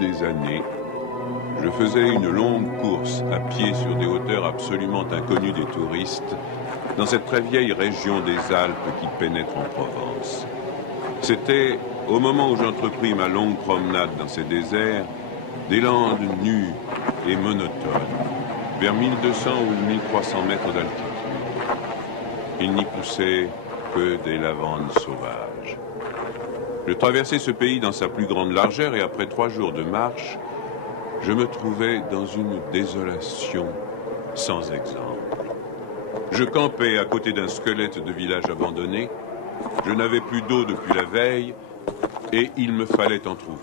des années, je faisais une longue course à pied sur des hauteurs absolument inconnues des touristes, dans cette très vieille région des Alpes qui pénètre en Provence. C'était, au moment où j'entrepris ma longue promenade dans ces déserts, des landes nues et monotones, vers 1200 ou 1300 mètres d'altitude. Il n'y poussait que des lavandes sauvages. Je traversais ce pays dans sa plus grande largeur et après 3 jours de marche, je me trouvais dans une désolation sans exemple. Je campais à côté d'un squelette de village abandonné. Je n'avais plus d'eau depuis la veille et il me fallait en trouver.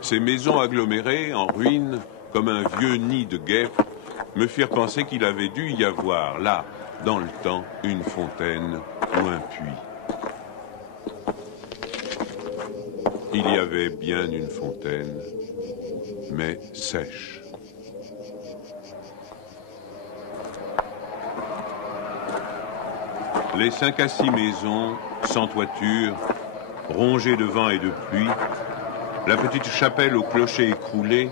Ces maisons agglomérées, en ruine, comme un vieux nid de guêpes, me firent penser qu'il avait dû y avoir, là, dans le temps, une fontaine ou un puits. Il y avait bien une fontaine, mais sèche. Les 5 à 6 maisons, sans toiture, rongées de vent et de pluie, la petite chapelle au clocher écroulé,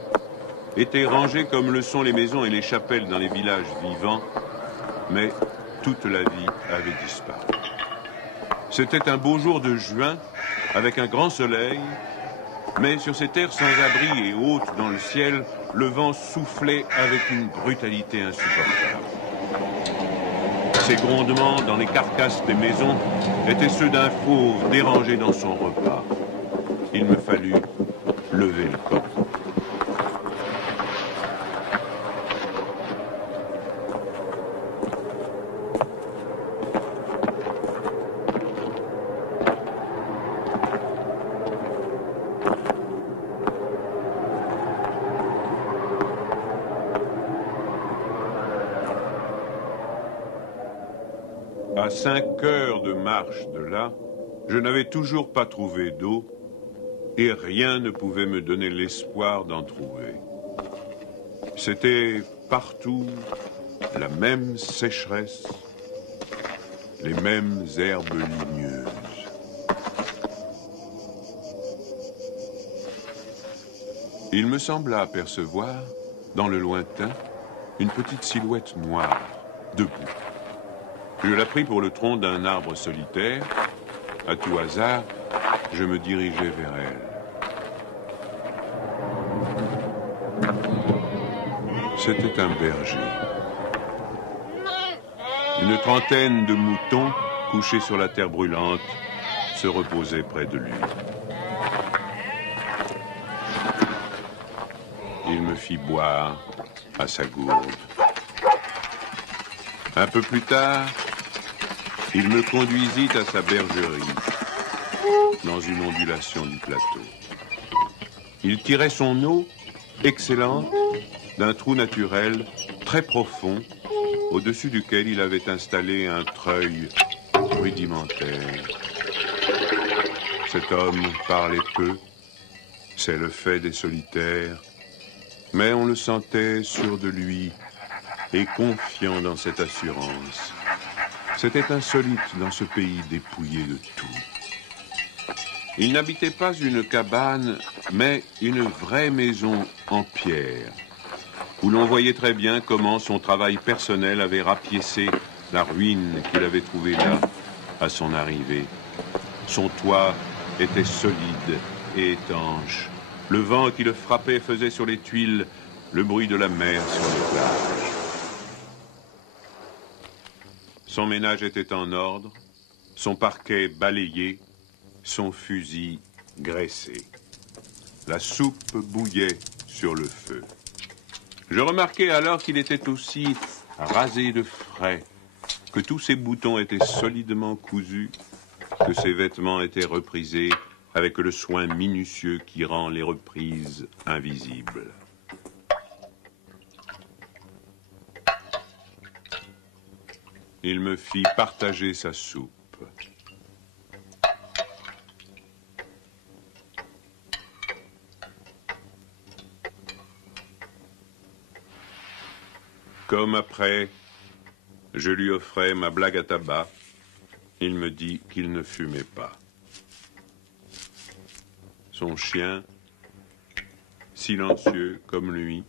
étaient rangées comme le sont les maisons et les chapelles dans les villages vivants, mais toute la vie avait disparu. C'était un beau jour de juin, avec un grand soleil, mais sur ces terres sans abri et hautes dans le ciel, le vent soufflait avec une brutalité insupportable. Ces grondements dans les carcasses des maisons étaient ceux d'un fauve dérangé dans son repas. Il me fallut lever le camp. À 5 heures de marche de là, je n'avais toujours pas trouvé d'eau et rien ne pouvait me donner l'espoir d'en trouver. C'était partout la même sécheresse, les mêmes herbes ligneuses. Il me sembla apercevoir, dans le lointain, une petite silhouette noire, debout. Je la pris pour le tronc d'un arbre solitaire. À tout hasard, je me dirigeai vers elle. C'était un berger. Une trentaine de moutons, couchés sur la terre brûlante, se reposaient près de lui. Il me fit boire à sa gourde. Un peu plus tard, il me conduisit à sa bergerie, dans une ondulation du plateau. Il tirait son eau, excellente, d'un trou naturel très profond, au-dessus duquel il avait installé un treuil rudimentaire. Cet homme parlait peu, c'est le fait des solitaires, mais on le sentait sûr de lui et confiant dans cette assurance. C'était insolite dans ce pays dépouillé de tout. Il n'habitait pas une cabane, mais une vraie maison en pierre, où l'on voyait très bien comment son travail personnel avait rapiécé la ruine qu'il avait trouvée là, à son arrivée. Son toit était solide et étanche. Le vent qui le frappait faisait sur les tuiles le bruit de la mer sur les plages. Son ménage était en ordre, son parquet balayé, son fusil graissé. La soupe bouillait sur le feu. Je remarquai alors qu'il était aussi rasé de frais, que tous ses boutons étaient solidement cousus, que ses vêtements étaient reprisés avec le soin minutieux qui rend les reprises invisibles. Il me fit partager sa soupe. Comme après, je lui offrais ma blague à tabac, il me dit qu'il ne fumait pas. Son chien silencieux comme lui,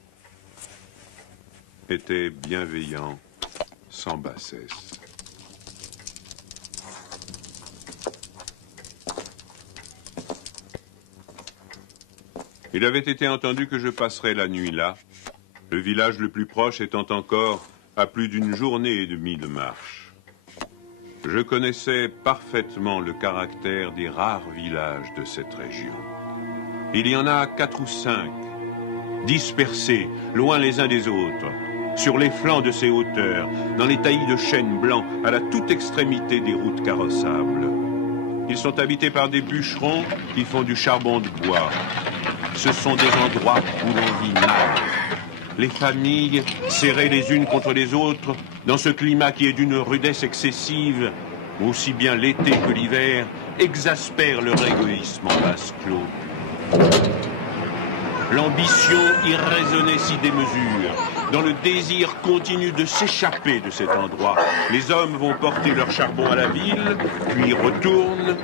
était bienveillant, sans bassesse. Il avait été entendu que je passerais la nuit là, le village le plus proche étant encore à plus d'une journée et demie de marche. Je connaissais parfaitement le caractère des rares villages de cette région. Il y en a 4 ou 5, dispersés, loin les uns des autres, sur les flancs de ces hauteurs, dans les taillis de chênes blancs, à la toute extrémité des routes carrossables. Ils sont habités par des bûcherons qui font du charbon de bois. Ce sont des endroits où l'on vit mal. Les familles, serrées les unes contre les autres, dans ce climat qui est d'une rudesse excessive, aussi bien l'été que l'hiver, exaspèrent leur égoïsme en vase clos. L'ambition irraisonnée s'y démesure. Dans le désir continu de s'échapper de cet endroit, les hommes vont porter leur charbon à la ville, puis y retournent.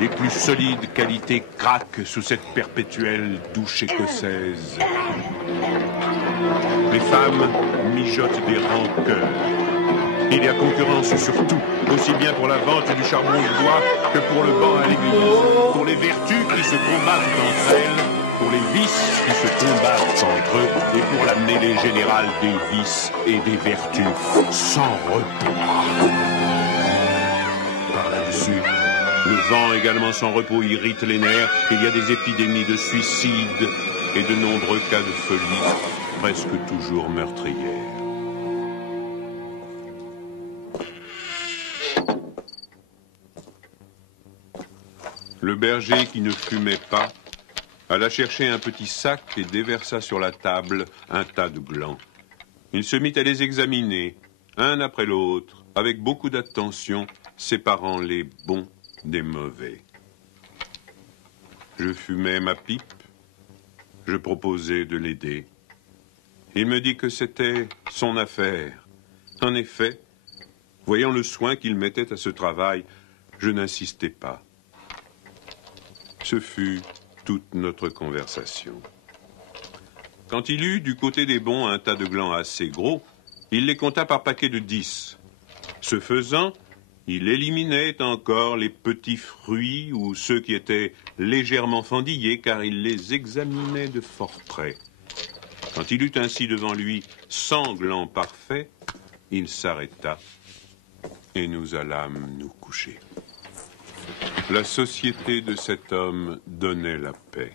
Les plus solides qualités craquent sous cette perpétuelle douche écossaise. Les femmes mijotent des rancœurs. Il y a concurrence sur tout, aussi bien pour la vente du charbon de bois que pour le banc à l'église, pour les vertus qui se combattent entre elles, pour les vices qui se combattent entre eux, et pour la mêlée générale des vices et des vertus sans repos. Par là-dessus, le vent également sans repos irrite les nerfs. Il y a des épidémies de suicide et de nombreux cas de folie, presque toujours meurtrières. Le berger qui ne fumait pas alla chercher un petit sac et déversa sur la table un tas de glands. Il se mit à les examiner, un après l'autre, avec beaucoup d'attention, séparant les bons des mauvais. Je fumais ma pipe, je proposais de l'aider. Il me dit que c'était son affaire. En effet, voyant le soin qu'il mettait à ce travail, je n'insistais pas. Ce fut toute notre conversation. Quand il eut du côté des bons un tas de glands assez gros, il les compta par paquets de 10. Ce faisant, il éliminait encore les petits fruits ou ceux qui étaient légèrement fendillés, car il les examinait de fort près. Quand il eut ainsi devant lui 100 glands parfaits, il s'arrêta et nous allâmes nous coucher. La société de cet homme donnait la paix.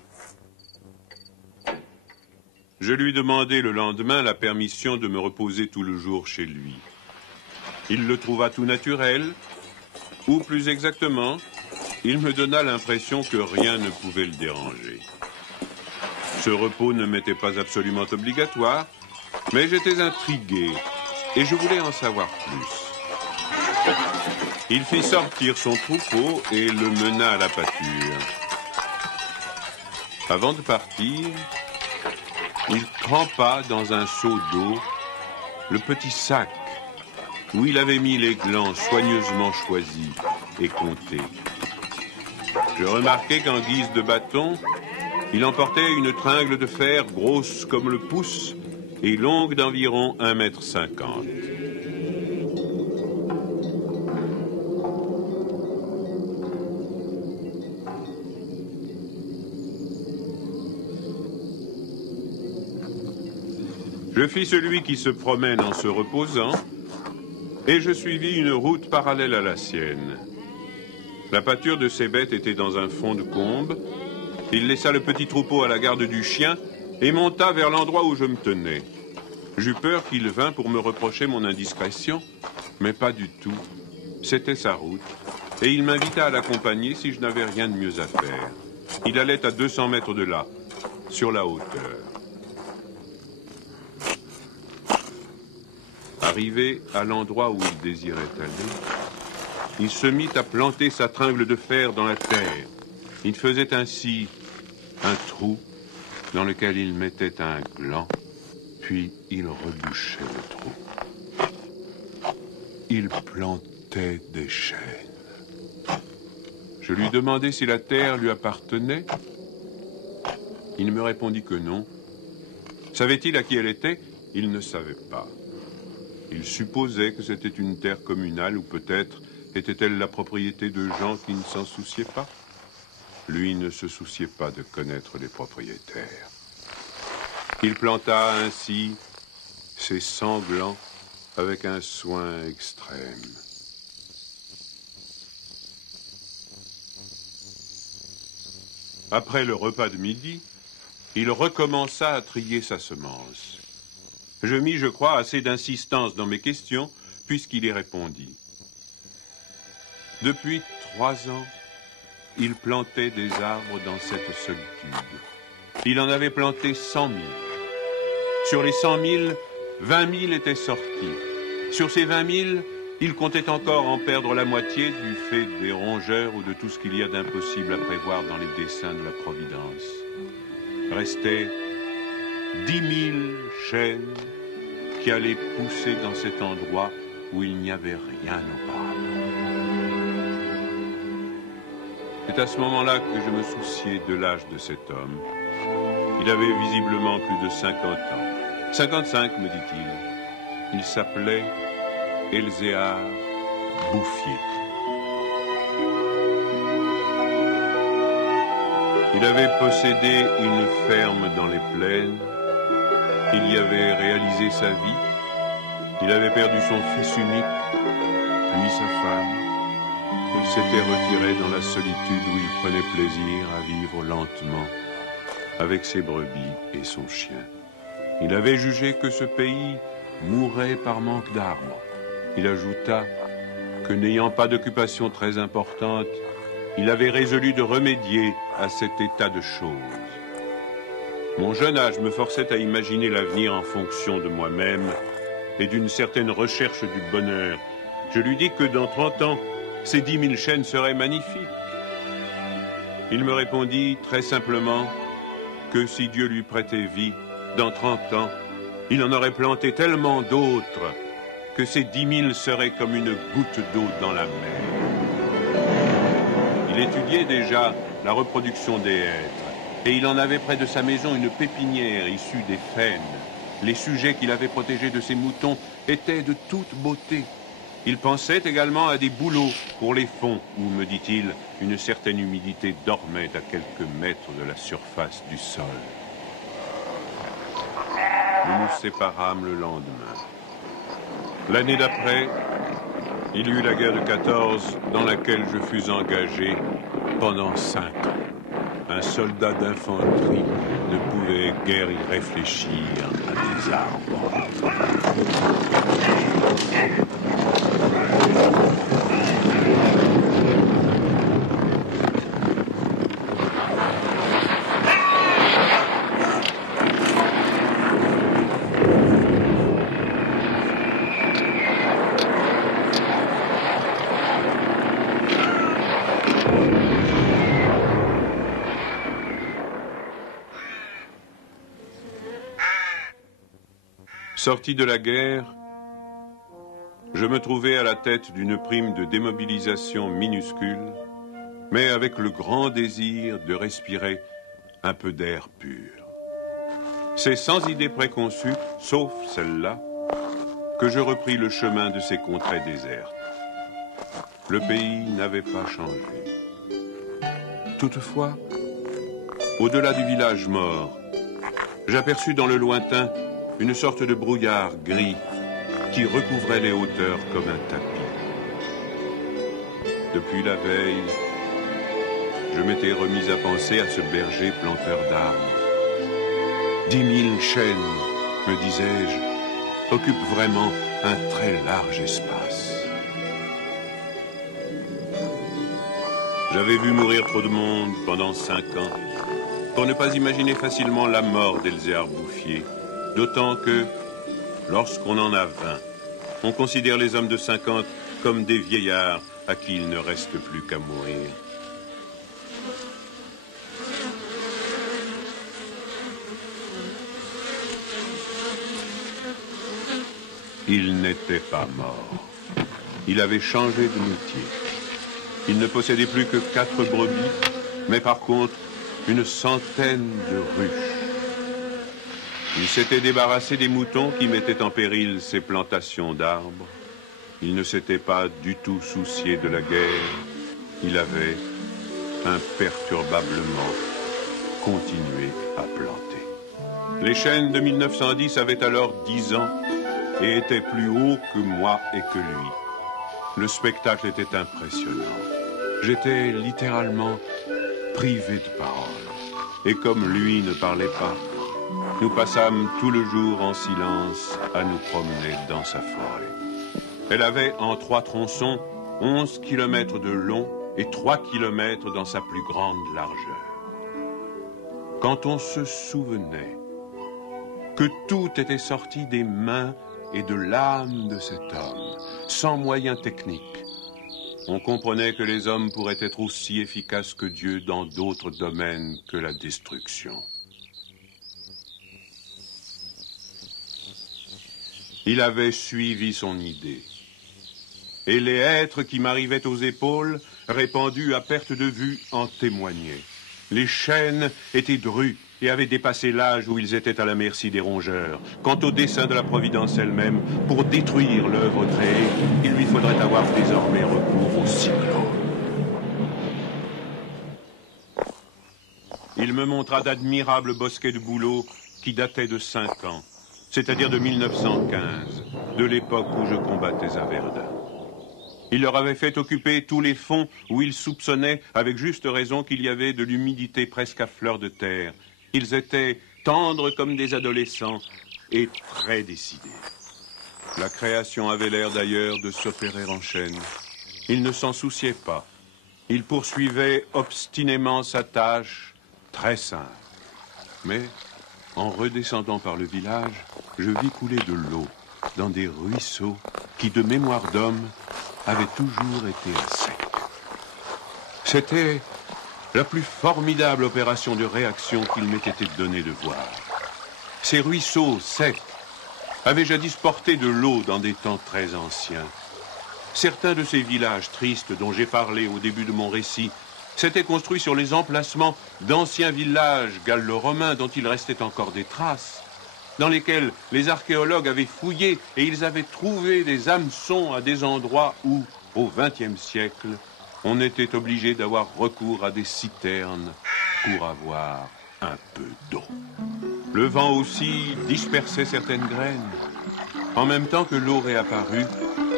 Je lui demandai le lendemain la permission de me reposer tout le jour chez lui. Il le trouva tout naturel, ou plus exactement, il me donna l'impression que rien ne pouvait le déranger. Ce repos ne m'était pas absolument obligatoire, mais j'étais intrigué et je voulais en savoir plus. Il fit sortir son troupeau et le mena à la pâture. Avant de partir, il trempa dans un seau d'eau le petit sac où il avait mis les glands soigneusement choisis et comptés. Je remarquai qu'en guise de bâton, il emportait une tringle de fer grosse comme le pouce et longue d'environ 1,50 m. Je fis celui qui se promène en se reposant, et je suivis une route parallèle à la sienne. La pâture de ces bêtes était dans un fond de combe. Il laissa le petit troupeau à la garde du chien et monta vers l'endroit où je me tenais. J'eus peur qu'il vînt pour me reprocher mon indiscrétion, mais pas du tout. C'était sa route, et il m'invita à l'accompagner si je n'avais rien de mieux à faire. Il allait à 200 mètres de là, sur la hauteur. Arrivé à l'endroit où il désirait aller, il se mit à planter sa tringle de fer dans la terre. Il faisait ainsi un trou dans lequel il mettait un gland, puis il rebouchait le trou. Il plantait des chênes. Je lui demandai si la terre lui appartenait. Il me répondit que non. Savait-il à qui elle était? Il ne savait pas. Il supposait que c'était une terre communale ou peut-être était-elle la propriété de gens qui ne s'en souciaient pas. Lui ne se souciait pas de connaître les propriétaires. Il planta ainsi ses sanglants avec un soin extrême. Après le repas de midi, il recommença à trier sa semence. Je mis, je crois, assez d'insistance dans mes questions, puisqu'il y répondit. Depuis 3 ans, il plantait des arbres dans cette solitude. Il en avait planté 100 000. Sur les 100 000, 20 000 étaient sortis. Sur ces 20 000, il comptait encore en perdre la moitié du fait des rongeurs ou de tout ce qu'il y a d'impossible à prévoir dans les desseins de la Providence. Restaient 10 000 chênes qui allaient pousser dans cet endroit où il n'y avait rien auparavant. C'est à ce moment-là que je me souciais de l'âge de cet homme. Il avait visiblement plus de 50 ans. 55, me dit-il. Il s'appelait Elzéar Bouffier. Il avait possédé une ferme dans les plaines. Il y avait réalisé sa vie. Il avait perdu son fils unique, puis sa femme. Il s'était retiré dans la solitude où il prenait plaisir à vivre lentement avec ses brebis et son chien. Il avait jugé que ce pays mourrait par manque d'arbres. Il ajouta que n'ayant pas d'occupation très importante, il avait résolu de remédier à cet état de choses. Mon jeune âge me forçait à imaginer l'avenir en fonction de moi-même et d'une certaine recherche du bonheur. Je lui dis que dans 30 ans, ces 10 000 chênes seraient magnifiques. Il me répondit très simplement que si Dieu lui prêtait vie, dans 30 ans, il en aurait planté tellement d'autres que ces 10 000 seraient comme une goutte d'eau dans la mer. Il étudiait déjà la reproduction des hêtres et il en avait près de sa maison une pépinière issue des faînes. Les sujets qu'il avait protégés de ses moutons étaient de toute beauté. Il pensait également à des bouleaux pour les fonds où, me dit-il, une certaine humidité dormait à quelques mètres de la surface du sol. Nous nous séparâmes le lendemain. L'année d'après, il y eut la guerre de 14 dans laquelle je fus engagé pendant 5 ans. Un soldat d'infanterie ne pouvait guère y réfléchir à des arbres. Sorti de la guerre, je me trouvais à la tête d'une prime de démobilisation minuscule, mais avec le grand désir de respirer un peu d'air pur. C'est sans idée préconçue, sauf celle-là, que je repris le chemin de ces contrées désertes. Le pays n'avait pas changé. Toutefois, au-delà du village mort, j'aperçus dans le lointain une sorte de brouillard gris qui recouvrait les hauteurs comme un tapis. Depuis la veille, je m'étais remis à penser à ce berger planteur d'arbres. 10 000 chênes, me disais-je, occupent vraiment un très large espace. J'avais vu mourir trop de monde pendant 5 ans pour ne pas imaginer facilement la mort d'Elzéar Bouffier. D'autant que, lorsqu'on en a 20, on considère les hommes de 50 comme des vieillards à qui il ne reste plus qu'à mourir. Il n'était pas mort. Il avait changé de métier. Il ne possédait plus que 4 brebis, mais par contre, une centaine de ruches. Il s'était débarrassé des moutons qui mettaient en péril ses plantations d'arbres. Il ne s'était pas du tout soucié de la guerre. Il avait imperturbablement continué à planter. Les chênes de 1910 avaient alors 10 ans et étaient plus hauts que moi et que lui. Le spectacle était impressionnant. J'étais littéralement privé de parole. Et comme lui ne parlait pas, nous passâmes tout le jour en silence à nous promener dans sa forêt. Elle avait en 3 tronçons 11 kilomètres de long et 3 kilomètres dans sa plus grande largeur. Quand on se souvenait que tout était sorti des mains et de l'âme de cet homme, sans moyens techniques, on comprenait que les hommes pourraient être aussi efficaces que Dieu dans d'autres domaines que la destruction. Il avait suivi son idée. Et les hêtres qui m'arrivaient aux épaules, répandus à perte de vue, en témoignaient. Les chênes étaient drus et avaient dépassé l'âge où ils étaient à la merci des rongeurs. Quant au dessein de la Providence elle-même, pour détruire l'œuvre créée, il lui faudrait avoir désormais recours au cyclone. Il me montra d'admirables bosquets de bouleaux qui dataient de 5 ans, c'est-à-dire de 1915, de l'époque où je combattais à Verdun. Il leur avait fait occuper tous les fonds où ils soupçonnaient, avec juste raison, qu'il y avait de l'humidité presque à fleur de terre. Ils étaient tendres comme des adolescents et très décidés. La création avait l'air d'ailleurs de s'opérer en chaîne. Il ne s'en souciait pas. Il poursuivait obstinément sa tâche, très simple. Mais, en redescendant par le village, je vis couler de l'eau dans des ruisseaux qui, de mémoire d'homme, avaient toujours été à sec. C'était la plus formidable opération de réaction qu'il m'ait été donné de voir. Ces ruisseaux secs avaient jadis porté de l'eau dans des temps très anciens. Certains de ces villages tristes dont j'ai parlé au début de mon récit s'étaient construits sur les emplacements d'anciens villages gallo-romains dont il restait encore des traces, dans lesquels les archéologues avaient fouillé et ils avaient trouvé des hameçons à des endroits où, au XXe siècle, on était obligé d'avoir recours à des citernes pour avoir un peu d'eau. Le vent aussi dispersait certaines graines. En même temps que l'eau réapparut,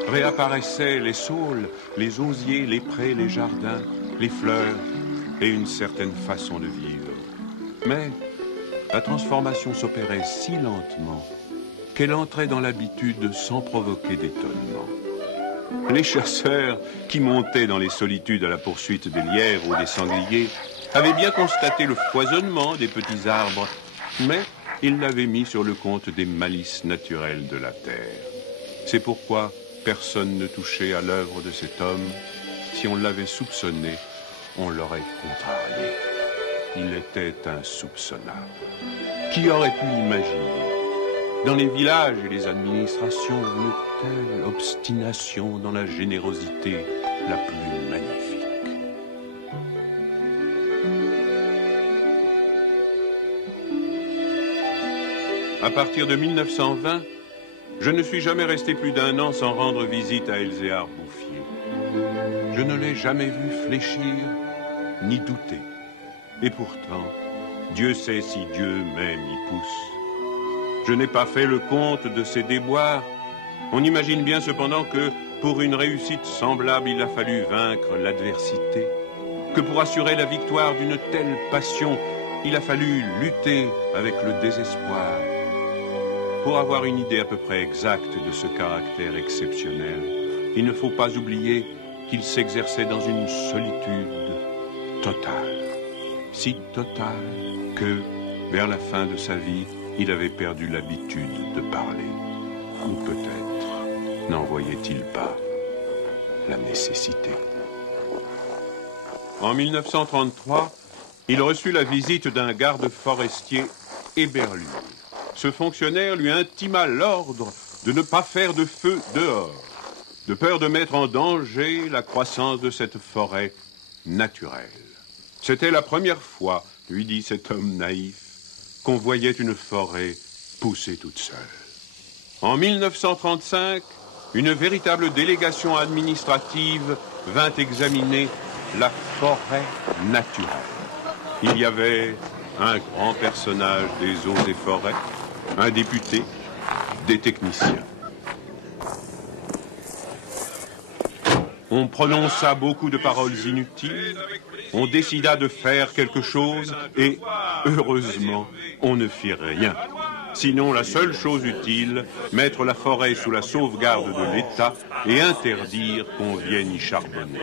réapparaissaient les saules, les osiers, les prés, les jardins, les fleurs et une certaine façon de vivre. Mais la transformation s'opérait si lentement qu'elle entrait dans l'habitude sans provoquer d'étonnement. Les chasseurs qui montaient dans les solitudes à la poursuite des lièvres ou des sangliers avaient bien constaté le foisonnement des petits arbres, mais ils l'avaient mis sur le compte des malices naturelles de la terre. C'est pourquoi personne ne touchait à l'œuvre de cet homme. Si on l'avait soupçonné, on l'aurait contrarié. Il était insoupçonnable. Qui aurait pu imaginer, dans les villages et les administrations, une telle obstination dans la générosité la plus magnifique? À partir de 1920, je ne suis jamais resté plus d'1 an sans rendre visite à Elzéar Bouffier. Je ne l'ai jamais vu fléchir ni douter. Et pourtant, Dieu sait si Dieu même y pousse. Je n'ai pas fait le compte de ses déboires. On imagine bien cependant que, pour une réussite semblable, il a fallu vaincre l'adversité. Que pour assurer la victoire d'une telle passion, il a fallu lutter avec le désespoir. Pour avoir une idée à peu près exacte de ce caractère exceptionnel, il ne faut pas oublier qu'il s'exerçait dans une solitude totale. Si totale que, vers la fin de sa vie, il avait perdu l'habitude de parler. Ou peut-être n'en voyait-il pas la nécessité. En 1933, il reçut la visite d'un garde forestier éberlu. Ce fonctionnaire lui intima l'ordre de ne pas faire de feu dehors, de peur de mettre en danger la croissance de cette forêt naturelle. C'était la première fois, lui dit cet homme naïf, qu'on voyait une forêt pousser toute seule. En 1935, une véritable délégation administrative vint examiner la forêt naturelle. Il y avait un grand personnage des eaux et forêts, un député, des techniciens. On prononça beaucoup de paroles inutiles, on décida de faire quelque chose et, heureusement, on ne fit rien. Sinon, la seule chose utile, mettre la forêt sous la sauvegarde de l'État et interdire qu'on vienne y charbonner.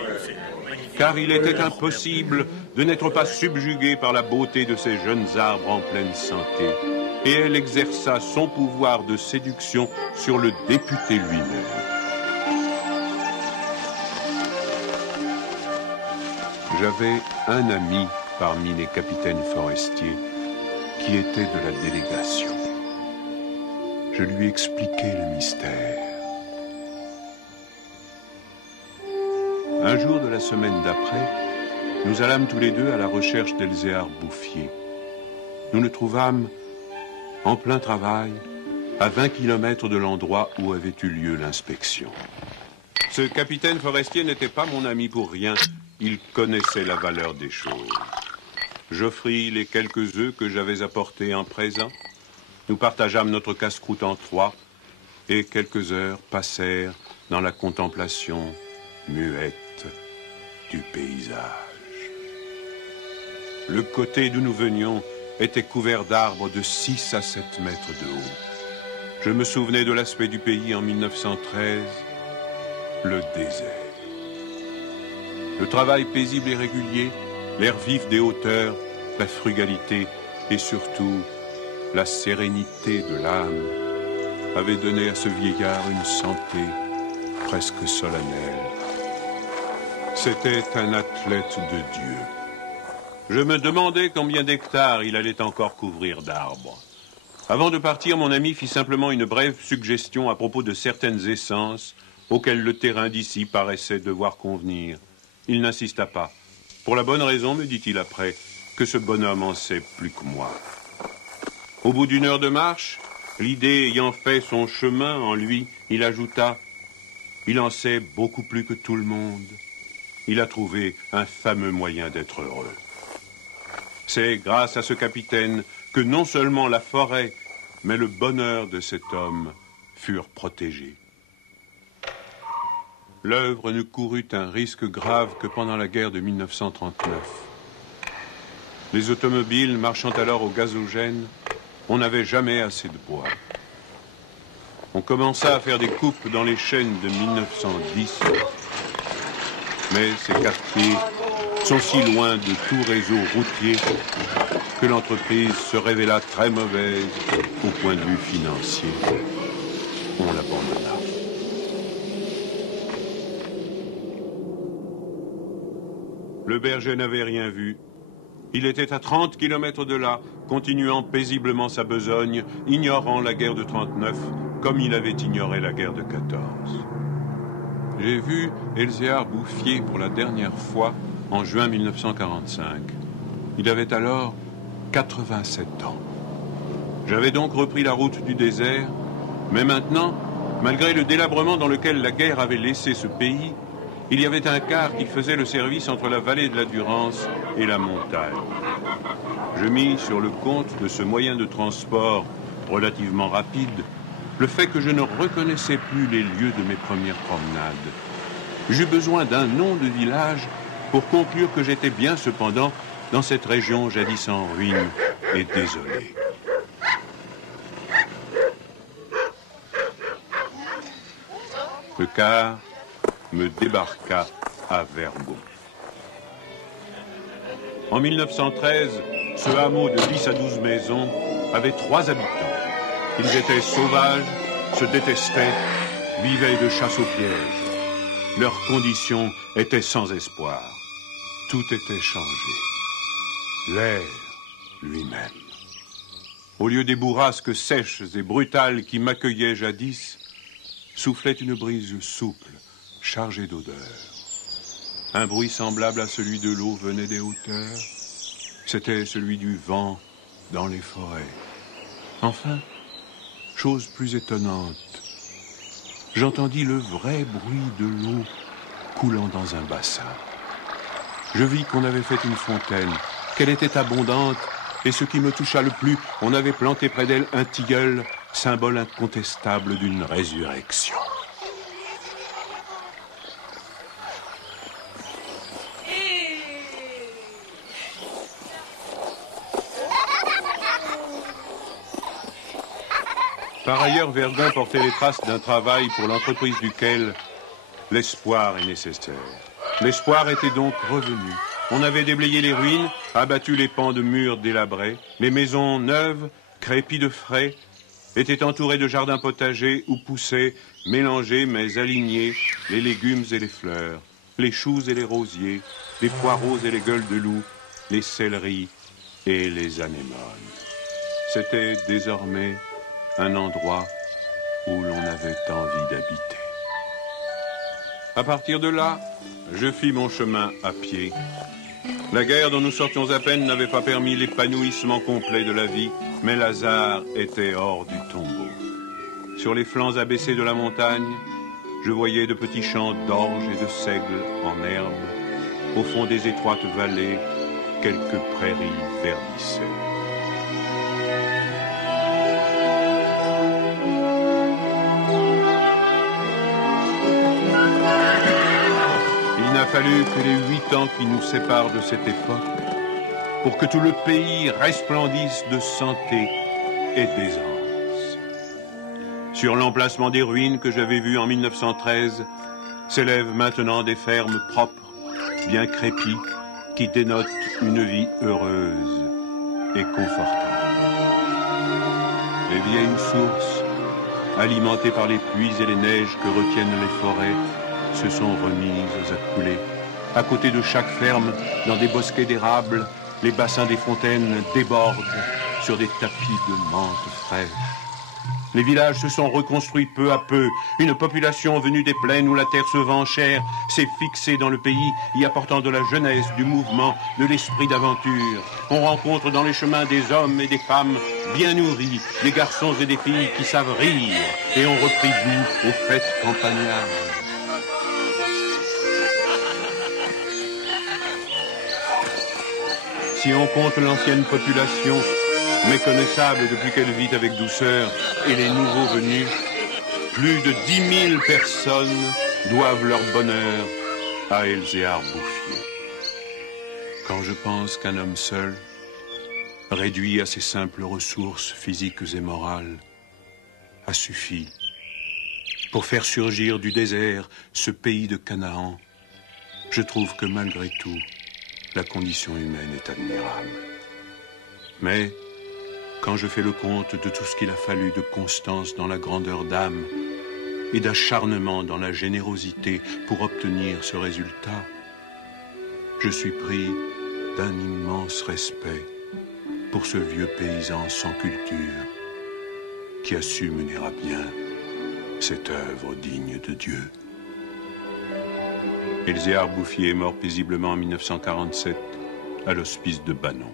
Car il était impossible de n'être pas subjugué par la beauté de ces jeunes arbres en pleine santé. Et elle exerça son pouvoir de séduction sur le député lui-même. J'avais un ami parmi les capitaines forestiers qui était de la délégation. Je lui expliquai le mystère. Un jour de la semaine d'après, nous allâmes tous les deux à la recherche d'Elzéar Bouffier. Nous le trouvâmes en plein travail, à 20 km de l'endroit où avait eu lieu l'inspection. Ce capitaine forestier n'était pas mon ami pour rien. Il connaissait la valeur des choses. J'offris les quelques œufs que j'avais apportés en présent. Nous partageâmes notre casse-croûte en trois, et quelques heures passèrent dans la contemplation muette du paysage. Le côté d'où nous venions était couvert d'arbres de 6 à 7 mètres de haut. Je me souvenais de l'aspect du pays en 1913, le désert. Le travail paisible et régulier, l'air vif des hauteurs, la frugalité et surtout la sérénité de l'âme avaient donné à ce vieillard une santé presque solennelle. C'était un athlète de Dieu. Je me demandais combien d'hectares il allait encore couvrir d'arbres. Avant de partir, mon ami fit simplement une brève suggestion à propos de certaines essences auxquelles le terrain d'ici paraissait devoir convenir. Il n'insista pas. Pour la bonne raison, me dit-il après, que ce bonhomme en sait plus que moi. Au bout d'une heure de marche, l'idée ayant fait son chemin en lui, il ajouta « Il en sait beaucoup plus que tout le monde. Il a trouvé un fameux moyen d'être heureux. » C'est grâce à ce capitaine que non seulement la forêt, mais le bonheur de cet homme furent protégés. L'œuvre ne courut un risque grave que pendant la guerre de 1939. Les automobiles marchant alors au gazogène, on n'avait jamais assez de bois. On commença à faire des coupes dans les chênes de 1910, mais ces quartiers sont si loin de tout réseau routier que l'entreprise se révéla très mauvaise au point de vue financier. On l'abandonna. Le berger n'avait rien vu. Il était à 30 km de là, continuant paisiblement sa besogne, ignorant la guerre de 39, comme il avait ignoré la guerre de 14. J'ai vu Elzéar Bouffier pour la dernière fois en juin 1945. Il avait alors 87 ans. J'avais donc repris la route du désert, mais maintenant, malgré le délabrement dans lequel la guerre avait laissé ce pays, il y avait un car qui faisait le service entre la vallée de la Durance et la montagne. Je mis sur le compte de ce moyen de transport relativement rapide le fait que je ne reconnaissais plus les lieux de mes premières promenades. J'eus besoin d'un nom de village pour conclure que j'étais bien cependant dans cette région jadis en ruine et désolée. Le car me débarqua à Vergaux. En 1913, ce hameau de 10 à 12 maisons avait 3 habitants. Ils étaient sauvages, se détestaient, vivaient de chasse au piège. Leurs conditions étaient sans espoir. Tout était changé. L'air lui-même. Au lieu des bourrasques sèches et brutales qui m'accueillaient jadis, soufflait une brise souple, chargée d'odeurs. Un bruit semblable à celui de l'eau venait des hauteurs. C'était celui du vent dans les forêts. Enfin, chose plus étonnante, j'entendis le vrai bruit de l'eau coulant dans un bassin. Je vis qu'on avait fait une fontaine, qu'elle était abondante, et ce qui me toucha le plus, on avait planté près d'elle un tilleul, symbole incontestable d'une résurrection. Par ailleurs, Verdun portait les traces d'un travail pour l'entreprise duquel l'espoir est nécessaire. L'espoir était donc revenu. On avait déblayé les ruines, abattu les pans de murs délabrés. Les maisons neuves, crépies de frais, étaient entourées de jardins potagers où poussaient, mélangés mais alignés, les légumes et les fleurs, les choux et les rosiers, les poireaux et les gueules de loup, les céleris et les anémones. C'était désormais un endroit où l'on avait envie d'habiter. À partir de là, je fis mon chemin à pied. La guerre dont nous sortions à peine n'avait pas permis l'épanouissement complet de la vie, mais Lazare était hors du tombeau. Sur les flancs abaissés de la montagne, je voyais de petits champs d'orge et de seigle en herbe. Au fond des étroites vallées, quelques prairies verdissaient. Il n'a fallu que les 8 ans qui nous séparent de cette époque pour que tout le pays resplendisse de santé et d'aisance. Sur l'emplacement des ruines que j'avais vues en 1913, s'élèvent maintenant des fermes propres, bien crépies, qui dénotent une vie heureuse et confortable. Les vieilles sources, alimentées par les pluies et les neiges que retiennent les forêts, se sont remises à couler. À côté de chaque ferme, dans des bosquets d'érables, les bassins des fontaines débordent sur des tapis de menthe fraîche. Les villages se sont reconstruits peu à peu. Une population venue des plaines où la terre se vend chère s'est fixée dans le pays, y apportant de la jeunesse, du mouvement, de l'esprit d'aventure. On rencontre dans les chemins des hommes et des femmes bien nourris, des garçons et des filles qui savent rire et ont repris goût aux fêtes campagnardes. Si on compte l'ancienne population, méconnaissable depuis qu'elle vit avec douceur, et les nouveaux venus, plus de 10 000 personnes doivent leur bonheur à Elzéar Bouffier. Quand je pense qu'un homme seul, réduit à ses simples ressources physiques et morales, a suffi pour faire surgir du désert ce pays de Canaan, je trouve que malgré tout, la condition humaine est admirable. Mais, quand je fais le compte de tout ce qu'il a fallu de constance dans la grandeur d'âme et d'acharnement dans la générosité pour obtenir ce résultat, je suis pris d'un immense respect pour ce vieux paysan sans culture qui a su mener à bien cette œuvre digne de Dieu. Elzéar Bouffier est mort paisiblement en 1947 à l'hospice de Banon.